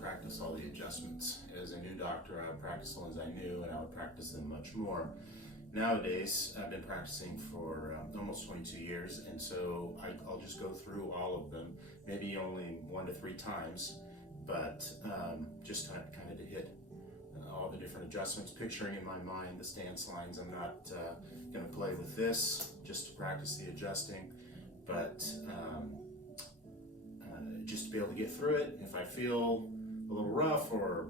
practice all the adjustments. As a new doctor, I would practice the ones I knew, and I would practice them much more. Nowadays, I've been practicing for almost 22 years, and so I'll just go through all of them, maybe only 1 to 3 times, but just kind of to hit all the different adjustments, picturing in my mind the stance lines. I'm not going to play with this just to practice the adjusting, but just to be able to get through it. If I feel a little rough or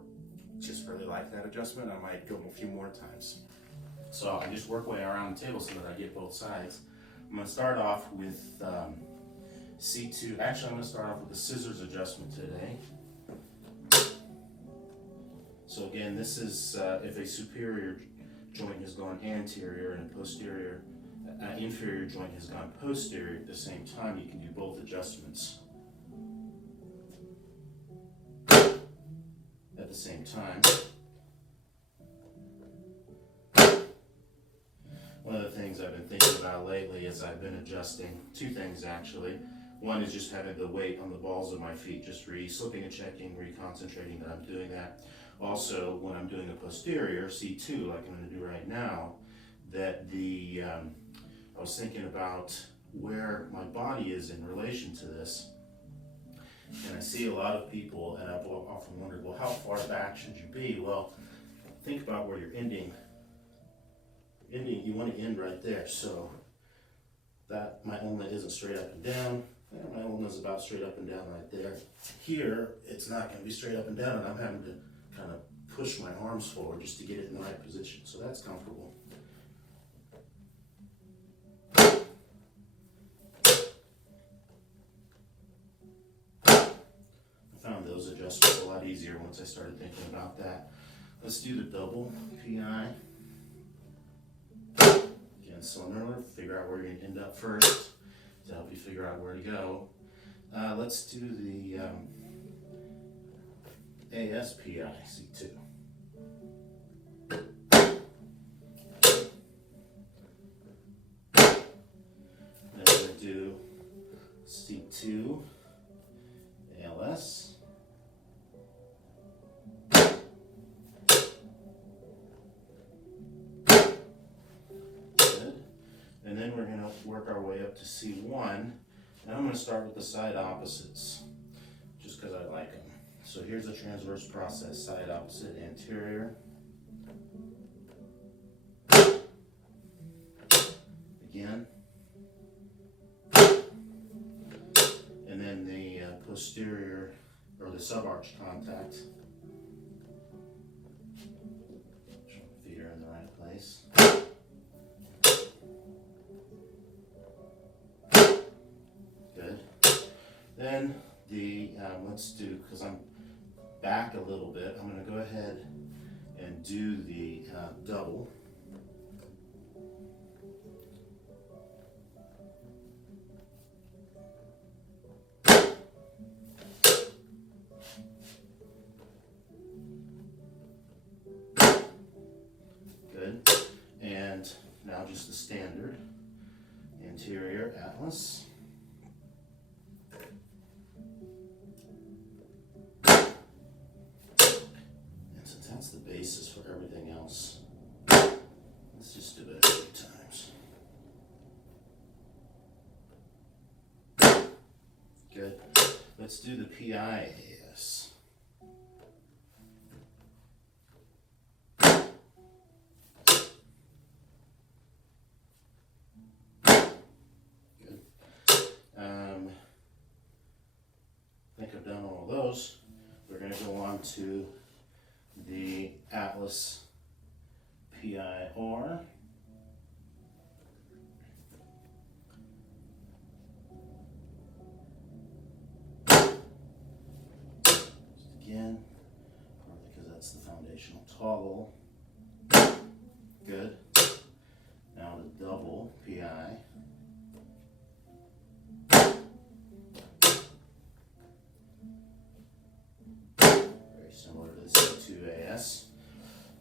just really like that adjustment, I might go a few more times. So I just work way around the table so that I get both sides. I'm going to start off with C2. Actually, I'm going to start off with the scissors adjustment today. So again, this is if a superior joint has gone anterior and a posterior, inferior joint has gone posterior at the same time, you can do both adjustments at the same time. One of the things I've been thinking about lately is I've been adjusting 2 things actually. One is just having the weight on the balls of my feet, just re-slipping and checking, re-concentrating that I'm doing that. Also, when I'm doing a posterior, C2, like I'm going to do right now, that I was thinking about where my body is in relation to this. And I see a lot of people, and I've often wondered, well, how far back should you be? Well, think about where you're ending. You want to end right there. So that my ulna isn't straight up and down. My ulna is about straight up and down right there. Here, it's not going to be straight up and down, and I'm having to kind of push my arms forward just to get it in the right position. So that's comfortable. I found those adjustments a lot easier once I started thinking about that. Let's do the double PI. Again, similar, figure out where you're going to end up first to help you figure out where to go. Let's do the ASPI, C2. Then we're going to do C2, ALS. Good. And then we're going to work our way up to C1. And I'm going to start with the side opposites, just because I like them. So here's a transverse process, side opposite, anterior. Again. And then the posterior, or the subarch contact. Feet are in the right place. Good. Then the, let's do, because I'm back a little bit, I'm going to go ahead and do the double. Good. And now just the standard anterior atlas. That's the basis for everything else. Let's just do it a few times. Good. Let's do the PIAS. Good. I think I've done all of those. We're going to go on to the Atlas PIR. Just again, partly because that's the foundational toggle. Good. Now the double PI. Similar to the C2AS.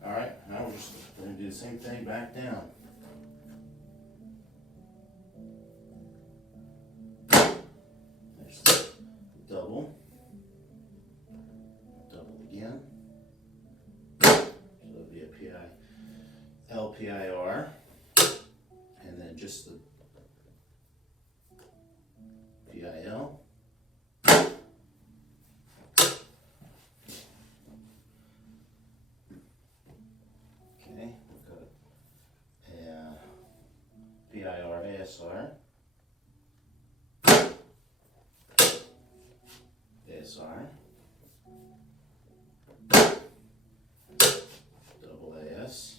Alright, now we're just going to do the same thing back down. There's the double just the PIL. Okay, we've got a PIR ASR. ASR. Double AS.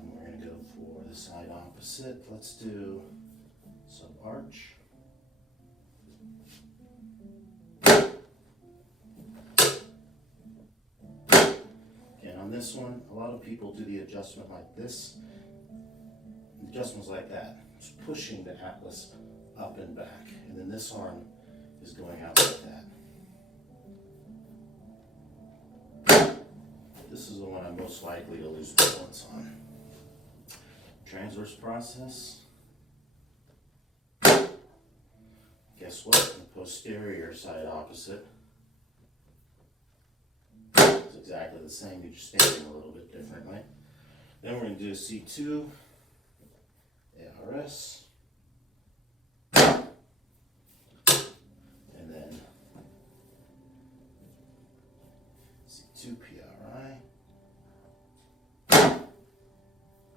We're going to go for the side opposite. Let's do some arch. And on this one, a lot of people do the adjustment like this. The adjustment's like that. It's pushing the atlas up and back. And then this arm is going out like that. This is the one I'm most likely to lose balance on. Transverse process. Guess what? The posterior side opposite is exactly the same. You're just standing a little bit differently. Then we're going to do a C2, ARS, and then C2 PRI.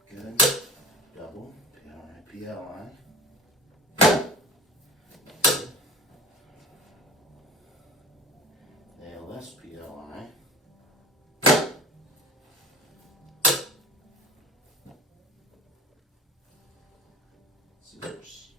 Good. Double PRI, PLI. Good. ALS, PLI. Scissors.